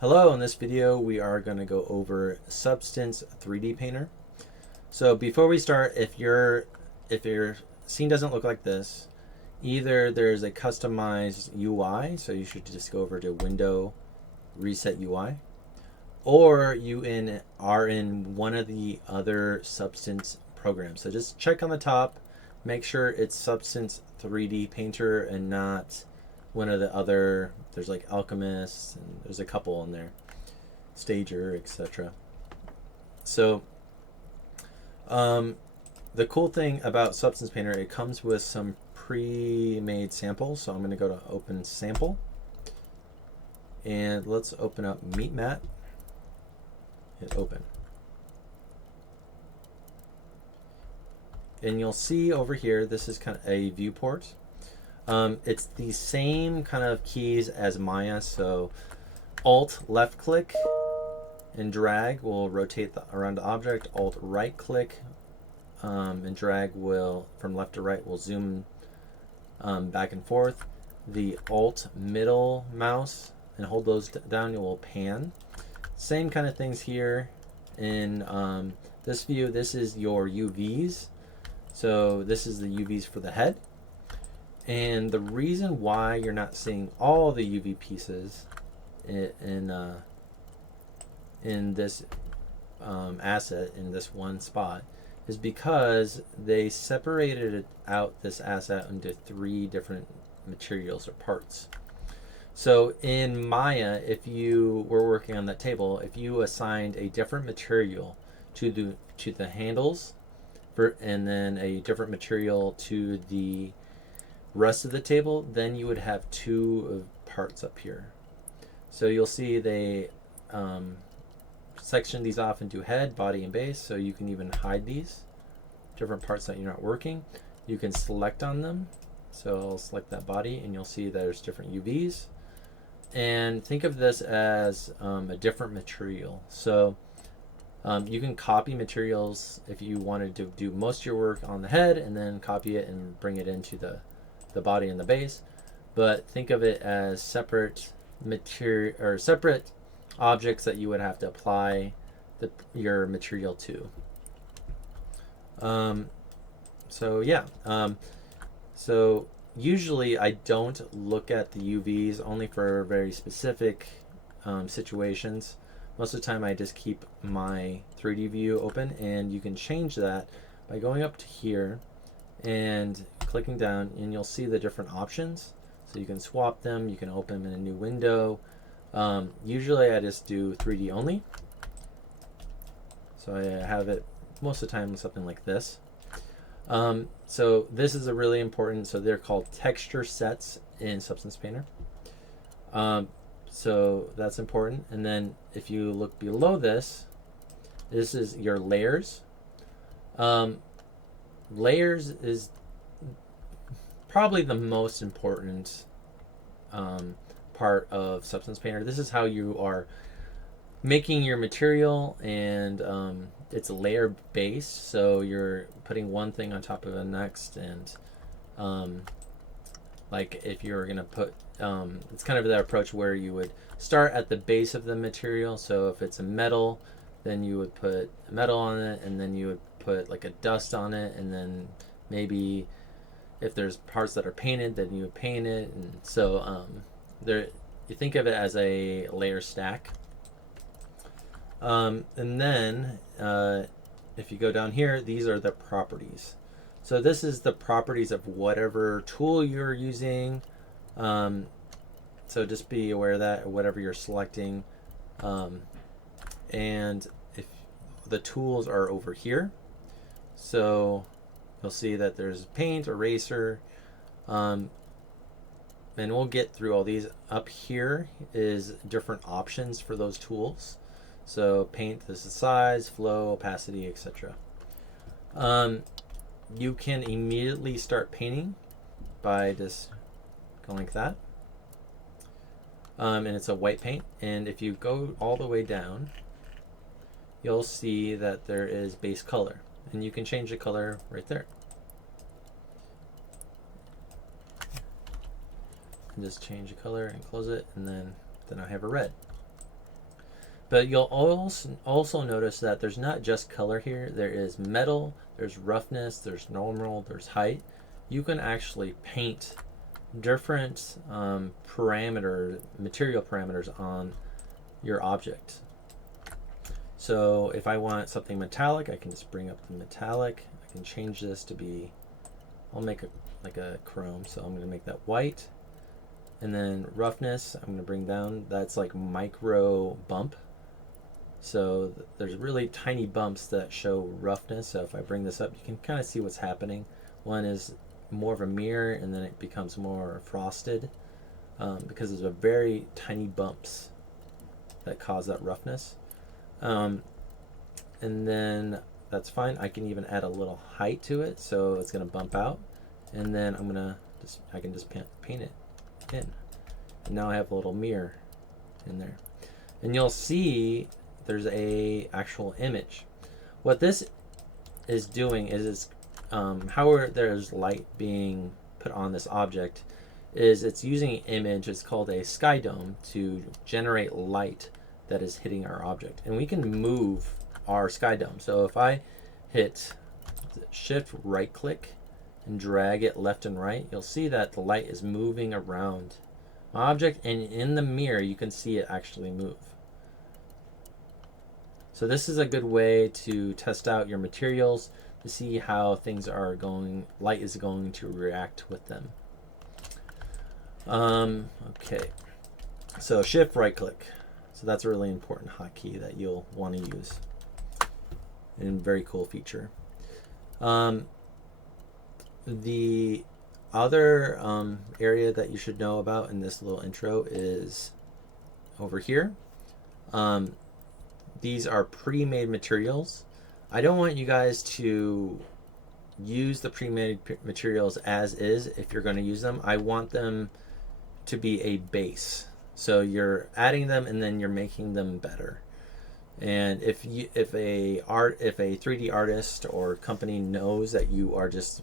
Hello, in this video we are going to go over Substance 3D Painter. So before we start, if your scene doesn't look like this, either there's a customized UI, so you should just go over to Window, Reset UI, or are in one of the other Substance programs. So just check on the top, make sure it's Substance 3D Painter and not one of the other. There's like Alchemist, and there's a couple in there, Stager, etc. So the cool thing about Substance Painter, it comes with some pre-made samples. So I'm going to go to Open Sample, and let's open up Meat Mat. Hit Open, and you'll see over here this is kind of a viewport. It's the same kind of keys as Maya, so Alt left click and drag will rotate around the object. Alt right click and drag will, from left to right, will zoom back and forth. The Alt middle mouse and hold those down, you will pan. Same kind of things here in this view. This is your UVs. So this is the UVs for the head. And the reason why you're not seeing all the UV pieces in this asset in this one spot is because they separated out this asset into 3 different materials or parts. So in Maya, if you were working on that table, if you assigned a different material to the handles and then a different material to the rest of the table, then you would have 2 parts up here. So you'll see they section these off into head, body, and base, so you can even hide these different parts that you're not working. You can select on them, so I'll select that body and you'll see there's different UVs. And think of this as a different material. So you can copy materials if you wanted to do most of your work on the head and then copy it and bring it into the body and the base, but think of it as separate material or separate objects that you would have to apply your material to. So yeah, so usually I don't look at the UVs only for very specific situations. Most of the time I just keep my 3D view open, and you can change that by going up to here and clicking down, and you'll see the different options. So you can swap them, you can open them in a new window. Usually I just do 3D only. So I have it most of the time something like this. So this is a really important, so they're called texture sets in Substance Painter. So that's important. And then if you look below this, this is your layers. Layers is probably the most important part of Substance Painter. This is how you are making your material, and it's layer based, so you're putting one thing on top of the next. And like if you're gonna put it's kind of that approach where you would start at the base of the material. So if it's a metal, then you would put metal on it, and then you would put like a dust on it, and then maybe if there's parts that are painted, then you would paint it. And so there, you think of it as a layer stack. And then if you go down here, these are the properties. So this is the properties of whatever tool you're using. So just be aware of that, whatever you're selecting. And if the tools are over here, so you'll see that there's paint, eraser, and we'll get through all these. Up here is different options for those tools. So paint, this is size, flow, opacity, etc. You can immediately start painting by just going like that. And it's a white paint. And if you go all the way down, you'll see that there is base color. And you can change the color right there. And just change the color and close it, and then I have a red. But you'll also notice that there's not just color here. There is metal, there's roughness, there's normal, there's height. You can actually paint different material parameters on your object. So if I want something metallic, I can just bring up the metallic. I can change this to be, I'll make a like a chrome, so I'm going to make that white. And then roughness, I'm going to bring down, that's like micro bump. So there's really tiny bumps that show roughness. So if I bring this up, you can kind of see what's happening. One is more of a mirror, and then it becomes more frosted because there's a very tiny bumps that cause that roughness. And then that's fine. I can even add a little height to it, so it's going to bump out. And then I can just paint it in. And now I have a little mirror in there. And you'll see there's a actual image. What this is doing is how there's light being put on this object is it's using an image. It's called a sky dome to generate light that is hitting our object, and we can move our sky dome. So if I hit shift right click and drag it left and right, you'll see that the light is moving around my object, and in the mirror you can see it actually move. So this is a good way to test out your materials to see how things are going, light is going to react with them. Okay, so shift right click. So that's a really important hotkey that you'll want to use. And very cool feature. The other area that you should know about in this little intro is over here. These are pre-made materials. I don't want you guys to use the pre-made materials as is if you're going to use them. I want them to be a base. So you're adding them and then you're making them better. And if a 3D artist or company knows that you are just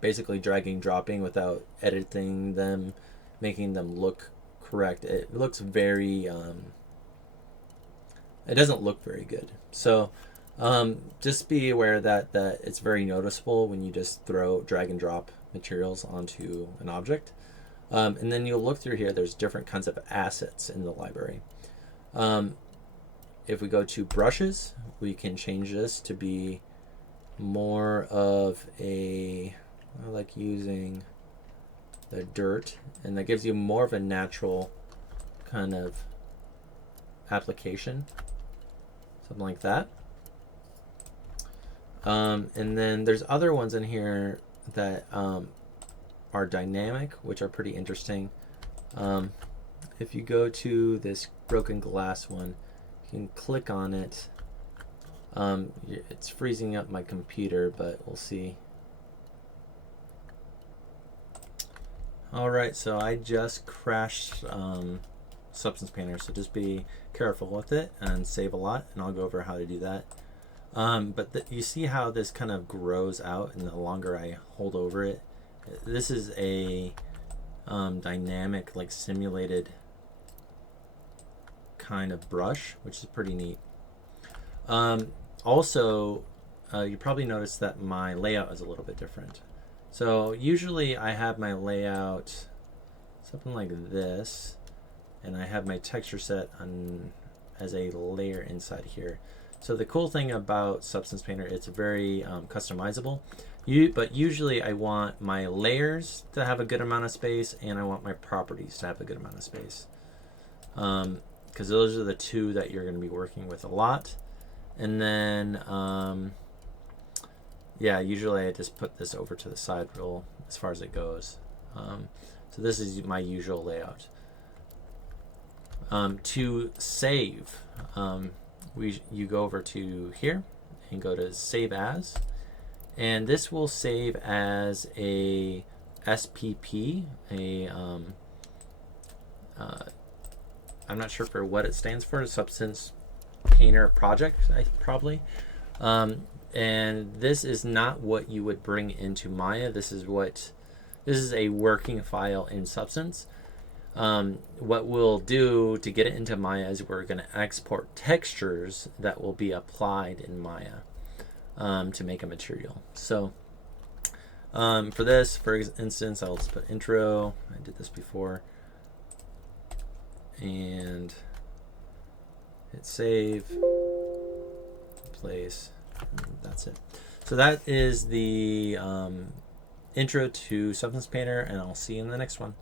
basically dragging dropping without editing them, making them look correct, it looks very it doesn't look very good. So just be aware that it's very noticeable when you just drag and drop materials onto an object. And then you'll look through here, there's different kinds of assets in the library. If we go to brushes, we can change this to be more of I like using the dirt, and that gives you more of a natural kind of application, something like that. And then there's other ones in here that are dynamic, which are pretty interesting. If you go to this broken glass one, you can click on it. It's freezing up my computer, but we'll see. Alright, so I just crashed Substance Painter, so just be careful with it and save a lot, and I'll go over how to do that. But you see how this kind of grows out, and the longer I hold over it, this is a dynamic, like simulated kind of brush, which is pretty neat. Also, you probably noticed that my layout is a little bit different. So usually I have my layout something like this, and I have my texture set as a layer inside here. So the cool thing about Substance Painter, it's very customizable. But usually I want my layers to have a good amount of space, and I want my properties to have a good amount of space. Because those are the two that you're going to be working with a lot. And then, yeah, usually I just put this over to the side roll as far as it goes. So this is my usual layout. To save, you go over to here and go to Save As. And this will save as a SPP, I'm not sure for what it stands for, Substance Painter Project, probably. And this is not what you would bring into Maya. This is a working file in Substance. What we'll do to get it into Maya is we're going to export textures that will be applied in Maya to make a material. So for this, for instance, I'll just put intro. I did this before. And hit save, place, and that's it. So that is the intro to Substance Painter, and I'll see you in the next one.